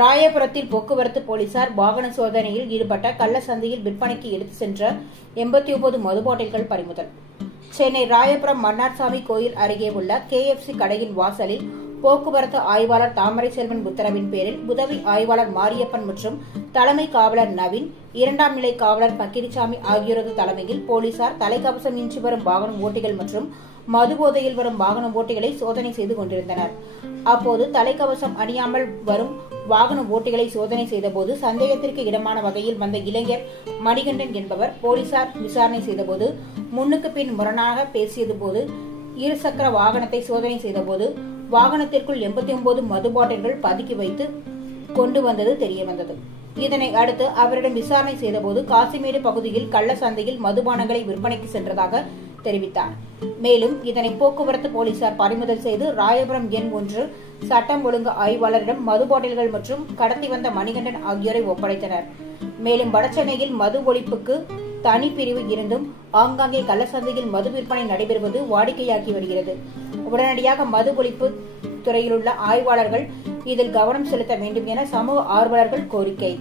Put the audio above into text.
ராயபுரத்தில் போக்குவரத்து போலீசார் வாகன சோதனையில் ஈடுபட்ட கள்ளசந்தையில் விற்பனைக்கு எடுத்து சென்ற 89 மது பாட்டில்கள் பறிமுதல். சென்னை ராயபுரம் மன்னார்சாமி கோயில் அருகே உள்ள KFC கடையின் வாசலில் போக்குவரத்து ஆய்வாளர் தாமரை செல்வன் உத்தரவின் பேரில் உதவி ஆய்வாளர் மாரியப்பன் மற்றும் தலைமை காவலர் நவீன், 2ஆம் நிலை காவலர் பக்கிரிசாமி ஆகியோரது தலைமையில் போலீசார் தலைக்கவசம் இன்றி வரும் வாகன ஓட்டிகள் மற்றும் மது போதையில் வரும் வாகன ஓட்டிகளை சோதனை செய்து கொண்டிருந்தனர். அப்போது தலைக்கவசம் அணியாமல் வரும் வாகன ஓட்டிகளை சோதனை செய்தபோது சந்தேகத்திற்கு இடமான வகையில் வந்த இளைஞர் மணிகண்டன் என்பவர் போலீசார் விசாரணை செய்தபோது முன்னுக்கு பின் முரணாக பேசியது போது இருசக்கர வாகனத்தை சோதனை செய்தபோது வாகனத்திற்குள் 89 மது பாட்டில்கள் பதுக்கி வைத்து கொண்டு வந்தது தெரியவந்தது. இதனை அடுத்து அவரிடம் விசாரணை செய்தபோது காசிமேடு பகுதியில் கள்ளசந்தையில் மதுபானங்களை விற்பனைக்கு சென்றதாக தெரிவித்தார். மேலும் இதனை போக்குவரத்து போலீசார் பறிமுதல் செய்து ராயபுரம் எண் 1 சட்டம் ஒழுங்கு ஆய்வாளரிடம் மது பாட்டில்கள் மற்றும் கடத்தி வந்த மணிகண்டன் ஆகியோரை ஒப்படைத்தனர். மேலும் வடசென்னையில் மது ஒழிப்புக்கு தனி பிரிவு இருந்தும் ஆங்காங்கே கள்ளசந்தையில் மது விற்பனை நடைபெறுவது வாடிக்கையாகி வருகிறது. உடனடியாக மது ஒழிப்பு துறையிலுள்ள ஆய்வாளர்கள் இதில் கவனம் செலுத்த வேண்டும் என சமூக ஆர்வலர்கள் கோரிக்கை.